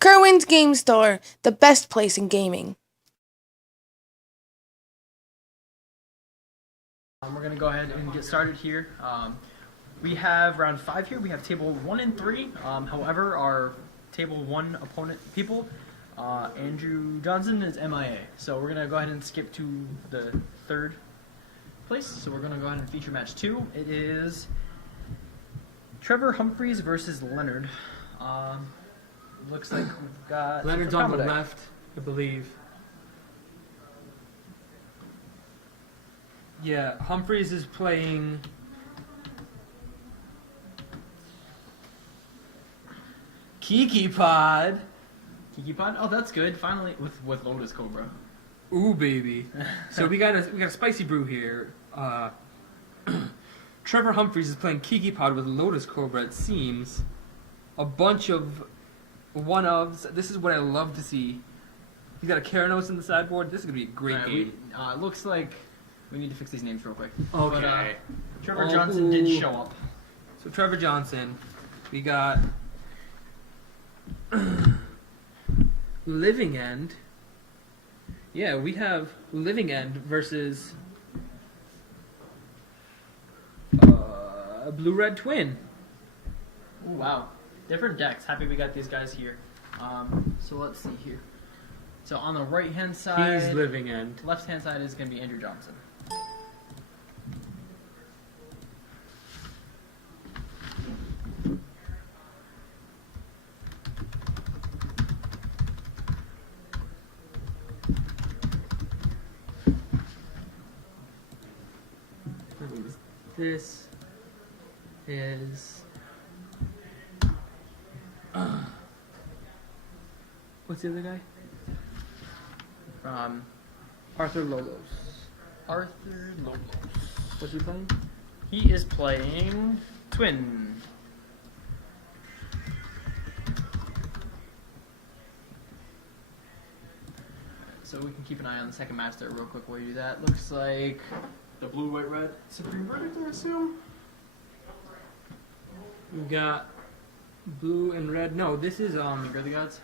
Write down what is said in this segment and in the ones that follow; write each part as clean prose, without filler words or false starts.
Kirwan's Game Store, the best place in gaming. We're going to go ahead and get started here. We have round 5 here. We have table 1 and 3. However, our table 1 opponent people, Andrew Johnson, is MIA. So we're going to go ahead and skip to the 3rd place. So we're going to go ahead and feature match 2. It is Trevor Humphreys versus Leonard. Looks like we've got Leonard's on the left, I believe. Yeah, Humphreys is playing Kiki Pod. Kiki Pod? Oh, that's good. Finally, with Lotus Cobra. Ooh, baby. So we got a spicy brew here. Trevor Humphreys is playing Kiki Pod with Lotus Cobra. It seems a bunch of one-ofs. This is what I love to see. He's got a Keranos in the sideboard. This is gonna be a great game. It looks like we need to fix these names real quick. Okay. But, Trevor Johnson did show up. So Trevor Johnson, we got Living End. Yeah, we have Living End versus Blue-Red Twin. Ooh, wow. Different decks. Happy we got these guys here. So let's see here. So on the right-hand side... He's Living End. Left-hand side is going to be Andrew Johnson. This is... what's the other guy? Arthur Lolos. Arthur Lolos. What's he playing? He is playing Twin. So we can keep an eye on the second match there real quick while you do that. Looks like the blue, white, red Supreme Verdict, I assume? We've got blue and red. No, this is You're the gods?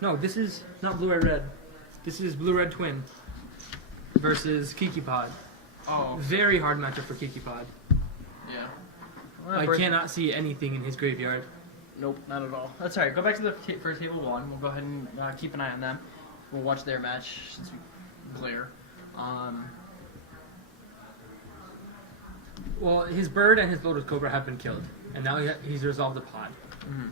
no, this is not blue red red. This is blue red twin versus Kiki Pod. Oh, Very hard matchup for Kiki Pod. yeah. I cannot see anything in his graveyard. Nope, not at all. That's alright. Go back to the for table 1. We'll go ahead and keep an eye on them. We'll watch their match since we glare. Well, his bird and his Lotus Cobra have been killed, and now he's resolved the pod. Mm-hmm.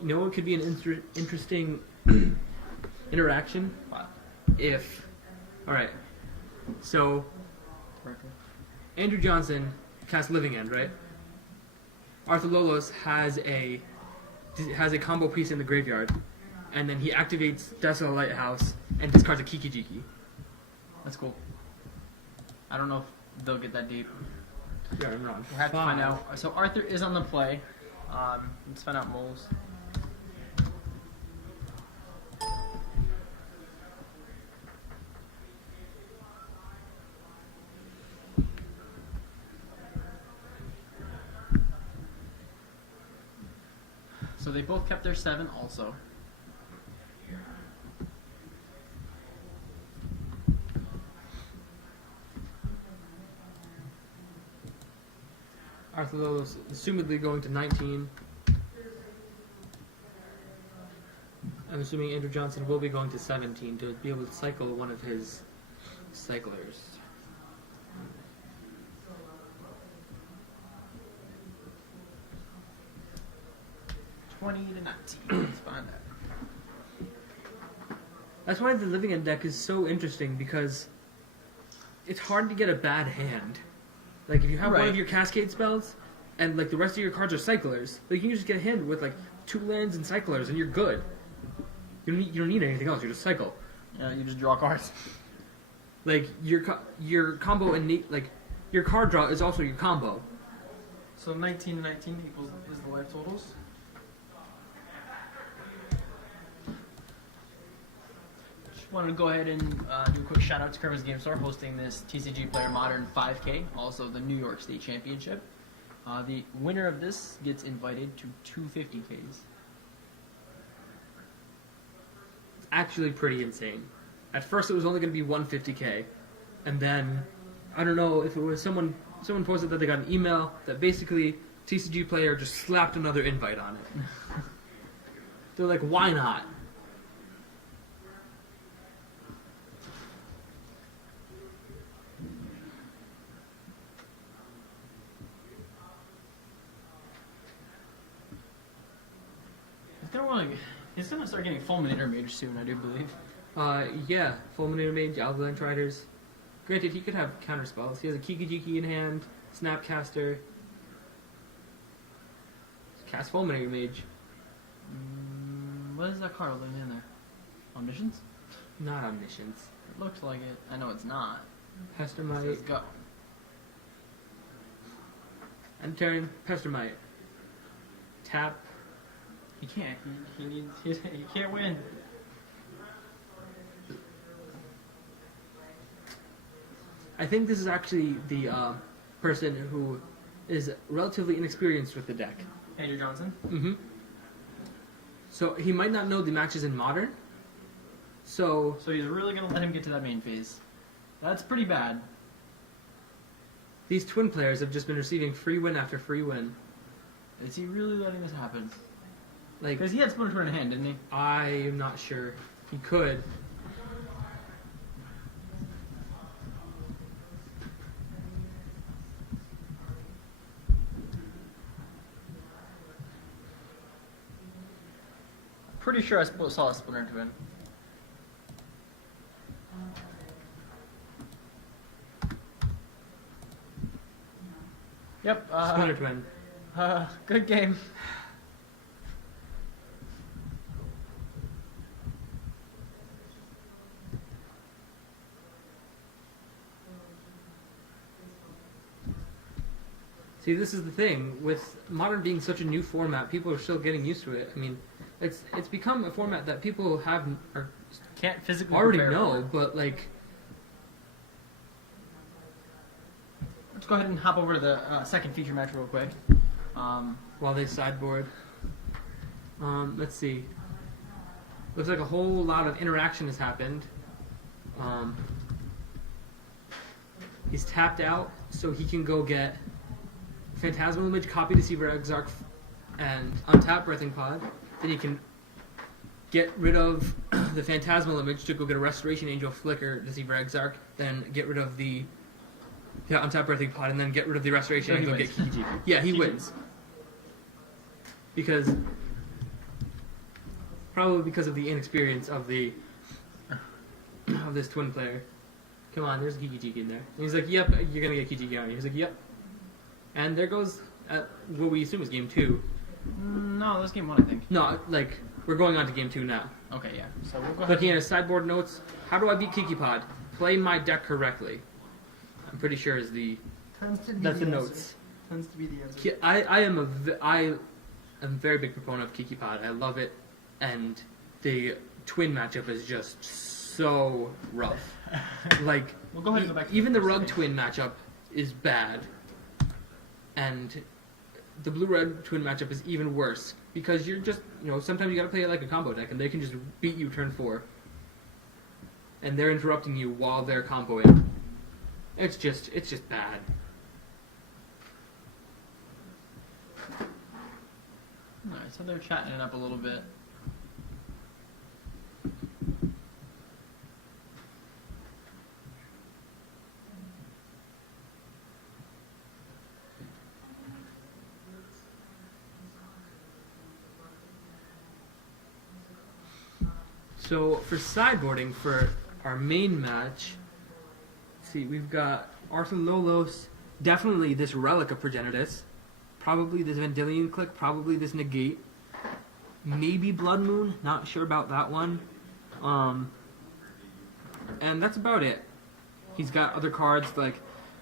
You know what could be an interesting interaction? If... Alright, so Andrew Johnson casts Living End, right? Arthur Lolos has a combo piece in the graveyard, and then he activates Desolate Lighthouse and discards a Kiki Jiki. That's cool. I don't know if they'll get that deep. Yeah, I'm wrong. We'll have to find out. So Arthur is on the play. Let's find out moles. So they both kept their 7 also. Arthur Lolos assumedly going to 19. I'm assuming Andrew Johnson will be going to 17 to be able to cycle one of his cyclers. To 19. Let's find that. That's why the Living End deck is so interesting, because it's hard to get a bad hand. Like, if you have one of your Cascade spells, and like the rest of your cards are cyclers, like you can just get a hand with like 2 lands and cyclers, and you're good. You don't need anything else. You just cycle. Yeah, you just draw cards. Like your combo innate, like your card draw is also your combo. So 19 and 19 equals is the life totals. Just wanted to go ahead and do a quick shout out to Kirwan's Game Store hosting this TCGplayer Modern 5K, also the New York State Championship. The winner of this gets invited to 250Ks. It's actually pretty insane. At first, it was only going to be 150K, and then I don't know if it was someone posted that they got an email that basically TCGplayer just slapped another invite on it. They're like, why not? He's gonna start getting Fulminator Mage soon, I do believe. Yeah, Fulminator Mage, Avalanche Riders. Granted, he could have counter spells. He has a Kiki-Jiki in hand, Snapcaster. Cast Fulminator Mage. What is that card living in there? Omniscience? Not Omniscience. It looks like it. I know it's not. Pestermite. Let's go. End turn, Pestermite. Tap. He can't. He needs. He can't win. I think this is actually the person who is relatively inexperienced with the deck. Andrew Johnson. Mm-hmm. So he might not know the matches in Modern. So he's really gonna let him get to that main phase. That's pretty bad. These twin players have just been receiving free win after free win. Is he really letting this happen? Like, Because he had Splinter Twin in hand, didn't he? I am not sure. He could. Pretty sure I saw a Splinter Twin. Yep. Splinter Twin. Good game. See, this is the thing. With Modern being such a new format, people are still getting used to it. I mean, it's become a format that people have or Can't physically already prepare know, for. but like, Let's go ahead and hop over to the second feature match real quick. while they sideboard. Let's see. Looks like a whole lot of interaction has happened. He's tapped out, so he can go get Phantasmal Image, copy Deceiver Exarch, and untap Breathing Pod. Then he can get rid of the Phantasmal Image to go get a Restoration Angel, Flicker, Deceiver Exarch, then get rid of the untap Breathing Pod, and then get rid of the Restoration So he Angel, wins. get Kiki. Yeah, he wins. Probably because of the inexperience of this twin player. Come on, there's Kiki Jiki in there. And he's like, yep, you're gonna get Kiki Jiki on you. He's like, yep. And there goes what we assume is game 2. No, that's game 1, I think. No, like, we're going on to game 2 now. Okay, yeah. So we'll go ahead. Looking at his sideboard notes, how do I beat Kiki Pod? Play my deck correctly. I'm pretty sure is that's the notes. Tends to be the answer. I am a very big proponent of Kiki Pod. I love it, and the twin matchup is just so rough. Like, We'll go ahead and go back to even the the first rug thing. twin matchup is bad, and the blue-red twin matchup is even worse because you're just, sometimes you gotta play it like a combo deck, and they can just beat you turn 4, and they're interrupting you while they're comboing. It's just bad. Alright, so they're chatting it up a little bit. So for sideboarding for our main match, let's see, we've got Arthur Lolos, definitely this Relic of Progenitus, probably this Vendilion Click, probably this Negate, maybe Blood Moon, not sure about that one, and that's about it. He's got other cards like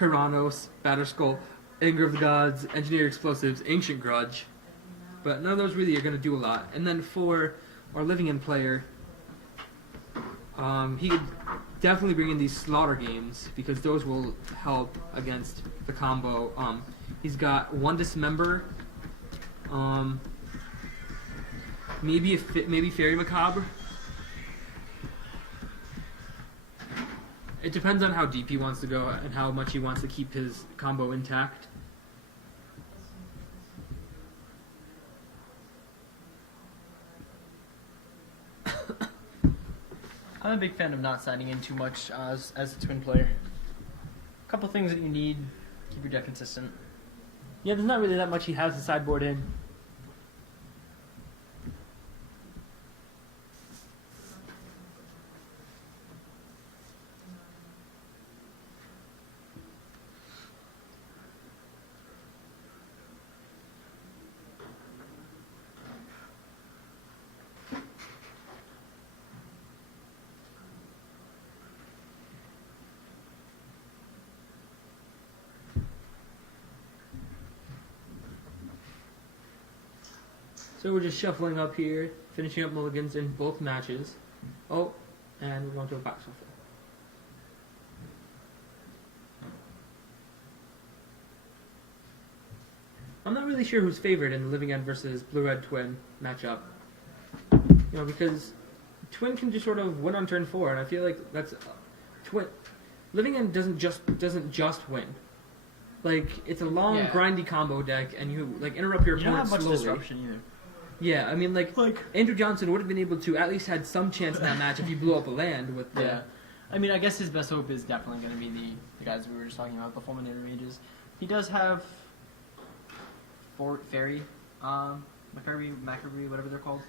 Heranos, Batterskull, Anger of the Gods, Engineered Explosives, Ancient Grudge, but none of those really are going to do a lot. And then for our Living End player, He could definitely bring in these slaughter games because those will help against the combo. He's got one dismember. Maybe Fairy Macabre. It depends on how deep he wants to go and how much he wants to keep his combo intact. I'm a big fan of not signing in too much as a twin player. A couple things that you need, keep your deck consistent. Yeah, there's not really that much he has to sideboard in. So we're just shuffling up here, finishing up mulligans in both matches. Oh, and we're going to a back shuffle. I'm not really sure who's favored in the Living End versus Blue-Red Twin matchup. You know, because Twin can just sort of win on turn 4, and I feel like that's Twin. Living End doesn't just win. Like, it's a long, grindy combo deck, and you like interrupt your opponent slowly. You don't have much disruption either. Yeah, I mean, like Andrew Johnson would have been able to at least had some chance in that match if he blew up a land with the... Yeah. I mean, I guess his best hope is definitely going to be the guys we were just talking about, the Fulminator Mages. He does have Fairy, Maccabi, whatever they're called.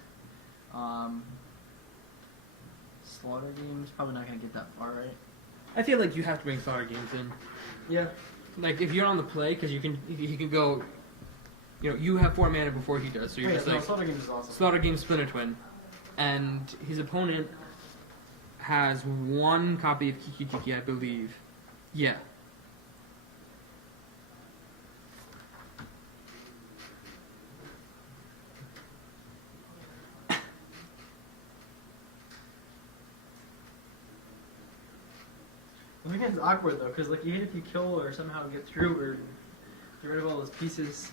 Slaughter games, probably not going to get that far, right? I feel like you have to bring Slaughter games in. Yeah. Like, if you're on the play, because you can go... You know, you have 4 mana before he does, so you're just like... Slaughter Games is awesome. Slaughter Games Splinter Twin. And his opponent has 1 copy of Kiki, I believe. Yeah. I think it's awkward, though, because, like, even if you kill or somehow get through or get rid of all those pieces...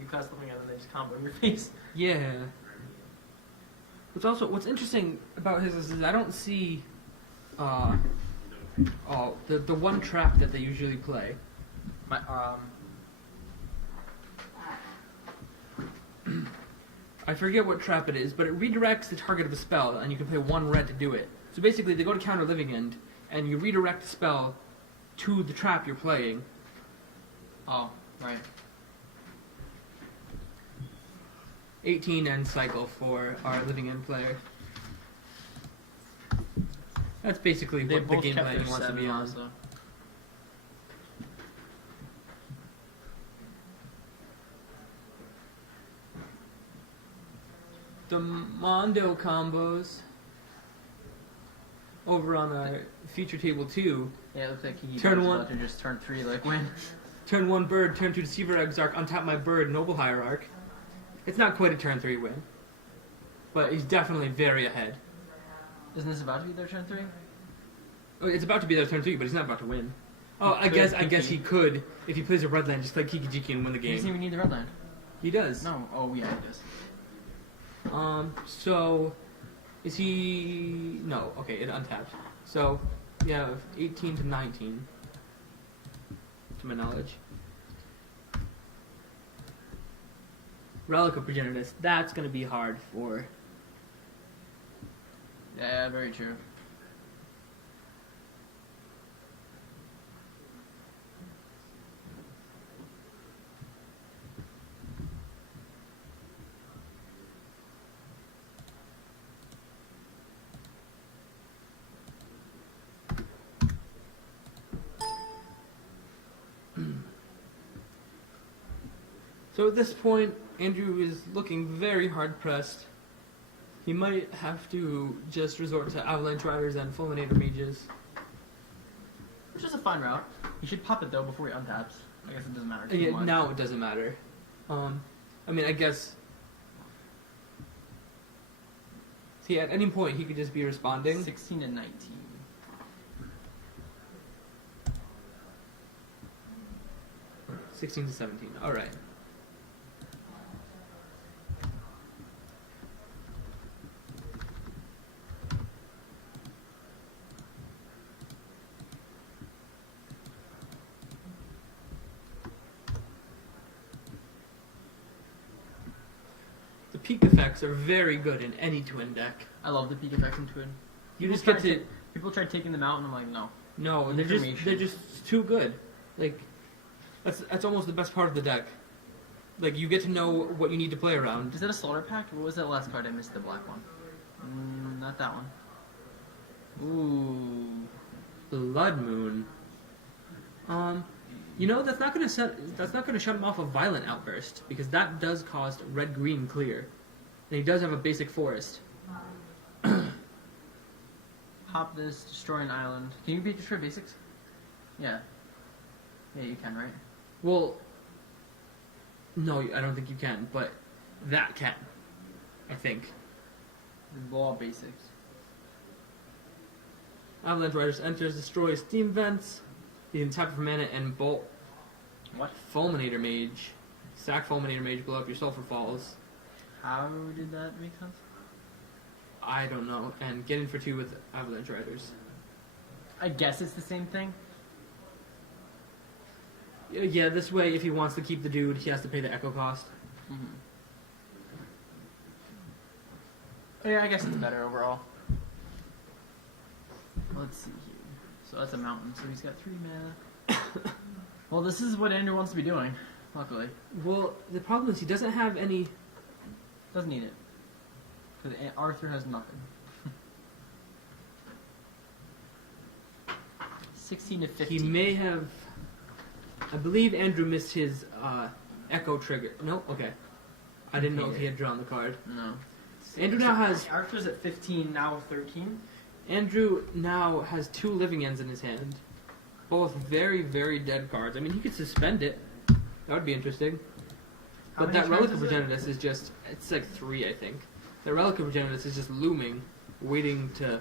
you cast something out and they just combo in your face. Yeah. What's interesting about his is I don't see the one trap that they usually play. I forget what trap it is, but it redirects the target of a spell, and you can pay 1 red to do it. So basically, they go to counter Living End, and you redirect the spell to the trap you're playing. Oh, right. 18 end cycle for our Living End player. That's basically what the game plan wants to be on. Also. The Mondo combos over on our feature table 2. Yeah, it looks like he turn 1 about to just turn 3 like win. Turn 1 bird, turn 2 Deceiver Exarch, untap my bird, Noble Hierarch. It's not quite a turn 3 win, but he's definitely very ahead. Isn't this about to be their turn 3? Oh, it's about to be their turn 3, but he's not about to win. Oh, I guess he could if he plays a red land, just play Kiki and win the game. He doesn't even need the red land. He does. No. Oh yeah, he does. So is he? No. Okay, it untapped. So you have 18 to 19, to my knowledge. Relic of Progenitus, that's going to be hard for... Yeah, very true. So at this point, Andrew is looking very hard-pressed. He might have to just resort to Avalanche Riders and Fulminator Mages. Which is a fine route. You should pop it, though, before he untaps. I guess it doesn't matter too much. Now it doesn't matter. I mean, I guess... See, at any point he could just be responding. 16 and 19. $16 to $17. All right. The peak effects are very good in any twin deck. I love the peak effects in Twin. You People just get tried to people tried taking them out, and I'm like, no. no, Information. they're just too good. Like that's almost the best part of the deck. Like you get to know what you need to play around. Is that a Slaughter Pact? What was that last card? I missed the black one. Not that one. Ooh. Blood Moon. You know that's not gonna shut him off a Violent Outburst because that does cost red green clear, and he does have a basic forest. Hop this, destroy an island. Can you destroy basics? Yeah. Yeah, you can, right? Well, no, I don't think you can, but that can. I think. Blow up basics. Avalanche Riders enters, destroys steam vents. You can tap for mana and bolt. What? Fulminator Mage. Sack Fulminator Mage, blow up your Sulfur Falls. How did that make sense? I don't know. And get in for 2 with Avalanche Riders. I guess it's the same thing. Yeah, this way, if he wants to keep the dude, he has to pay the echo cost. Mm-hmm. Yeah, I guess it's better overall. Let's see here. So that's a mountain, so he's got 3 mana. Well, this is what Andrew wants to be doing, luckily. Well, the problem is he doesn't have any... Doesn't need it. Because Arthur has nothing. 16 to 15. He may have... I believe Andrew missed his echo trigger. No? Okay. I didn't know if he had drawn the card. No. Andrew now has... Arthur's at 15, now 13. Andrew now has 2 Living Ends in his hand. Both very, very dead cards. I mean, he could suspend it. That would be interesting. How But many that Relic turns of is it? Progenitus is just... It's like 3, I think. The Relic of Progenitus is just looming, waiting to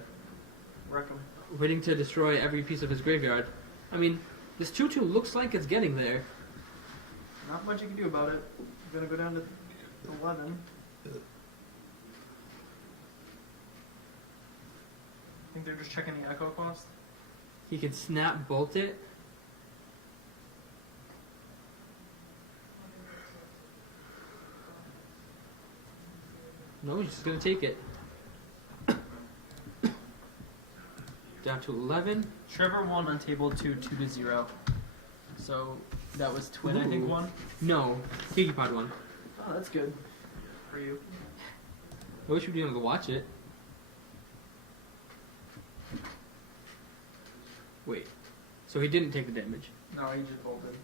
destroy every piece of his graveyard. I mean, this 2/2 looks like it's getting there. Not much you can do about it. You're gonna go down to 11. I think they're just checking the echo cost. He could snap bolt it. No, he's just gonna take it. Down to 11. Trevor won on table 2, 2-0. So that was Twin, I think, Ooh. won. No, TCGpod won. Oh, that's good for you. I wish we'd be able to watch it. Wait, so he didn't take the damage? No, he just bolted.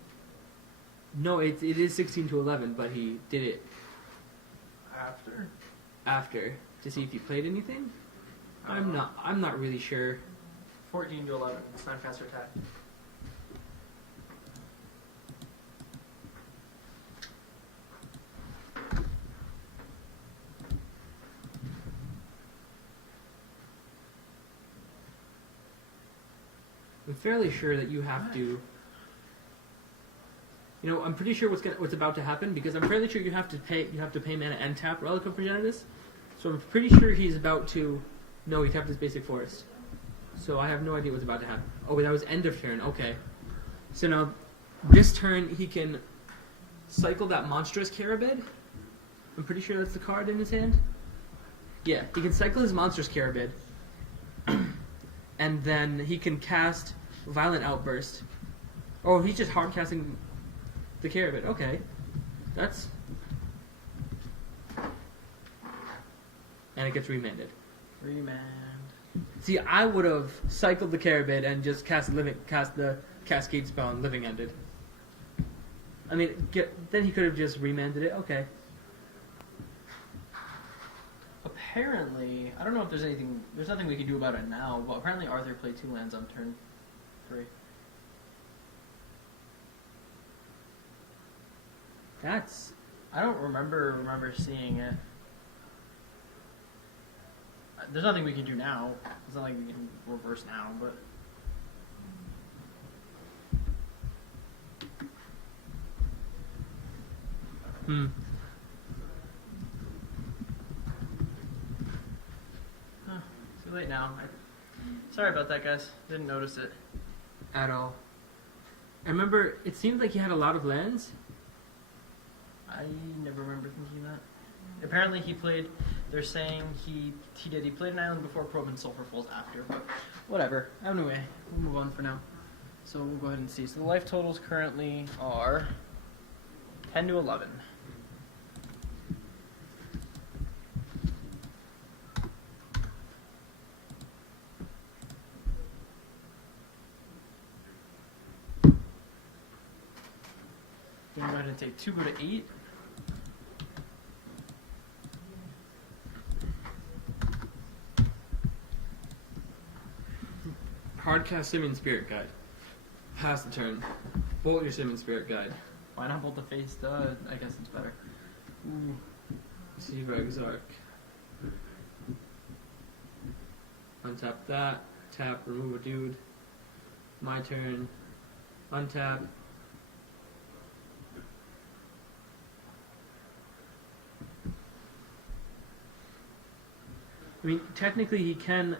No, it is 16 to 11, but he did it after to see if he played anything. I'm not really sure. 14 to 11. It's not faster attack. I'm fairly sure that you have to. You know, I'm pretty sure what's about to happen because I'm fairly sure you have to pay mana and tap Relic of Progenitus. So I'm pretty sure he's about to. No, he tapped his basic forest. So I have no idea what's about to happen. Oh, that was end of turn. Okay. So now, this turn he can cycle that monstrous Carabid. I'm pretty sure that's the card in his hand. Yeah, he can cycle his monstrous Carabid. And then he can cast Violent Outburst. Oh, he's just hard casting the Carabid. Okay. That's... And it gets remanded. Remand. See, I would have cycled the Carabid and just cast the Cascade spell and Living Ended. I mean, then he could have just remanded it. Okay. Apparently, I don't know if there's nothing we can do about it now, but apparently Arthur played 2 lands on turn 3. That's... I don't remember seeing it. There's nothing we can do now. It's not like we can reverse now, but. Huh, too late now. Sorry about that, guys. Didn't notice it. At all. I remember it seemed like he had a lot of lands. I never remember thinking that. Apparently he played, they're saying he did. He played an island before Probe and Sulphur Falls after, but whatever. Anyway, we'll move on for now. So we'll go ahead and see. So the life totals currently are 10 to 11. We'll go ahead and take 2 go to 8. Hardcast Simian Spirit Guide. Pass the turn. Bolt your Simian Spirit Guide. Why not bolt the face? I guess it's better. Ooh. Siva Exarch. Untap that. Tap, remove a dude. My turn. Untap. I mean, technically he can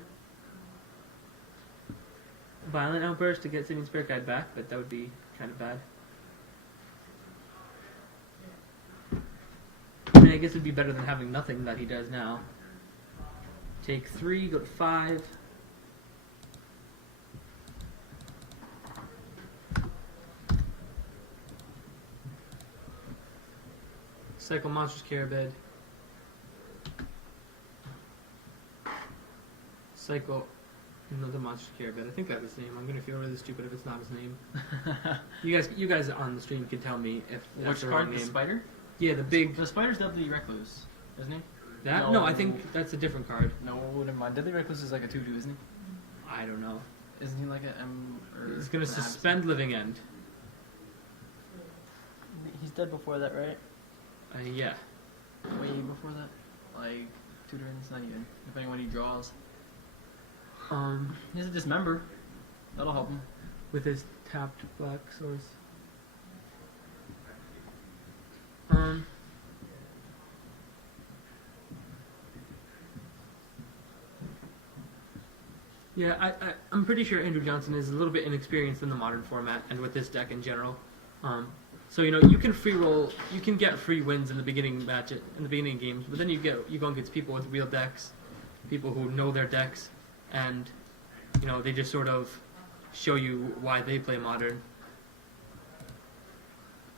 Violent Outburst to get Simian Spirit Guide back, but that would be kind of bad. I mean, I guess it'd be better than having nothing that he does now. Take 3, go to 5. Cycle Monstrous Carabid. Cycle another Monstrous Carabid. I think that's his name. I'm gonna feel really stupid if it's not his name. you guys on the stream can tell me if that's the wrong name. The spider? Yeah, the big. The spider's Deadly Recluse, isn't he? That? No, I think that's a different card. No, never mind. Deadly Recluse is like a 2/2, isn't he? I don't know. Isn't he like an M or? He's gonna suspend Living End. He's dead before that, right? Yeah. Way before that, like 2 turns, not even. Depending on what he draws. He has a Dismember. That'll help him. With his tapped black source. Yeah, I'm pretty sure Andrew Johnson is a little bit inexperienced in the modern format and with this deck in general. So you know you can free roll, you can get free wins in the beginning games, but then you go against people with real decks, people who know their decks, and you know they just sort of show you why they play modern.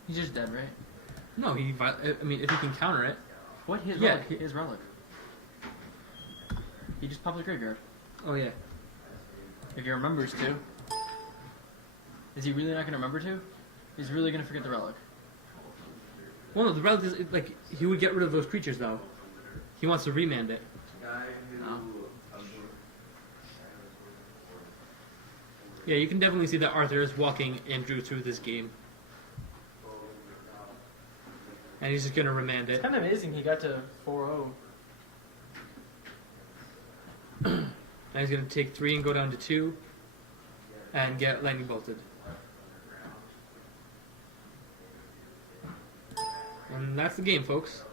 He's just dead, right? No, I mean if he can counter it. What? His Yeah. relic? His relic. He just popped the graveyard. Oh yeah. If he remembers to. Is he really not going to remember to? He's really going to forget the relic. Well, no, the relic is like he would get rid of those creatures though. He wants to remand it. No. Yeah, you can definitely see that Arthur is walking Andrew through this game. And he's just going to remand it. It's kind of amazing he got to 4-0. Now he's going to take 3 and go down to 2 and get lightning bolted. And that's the game, folks.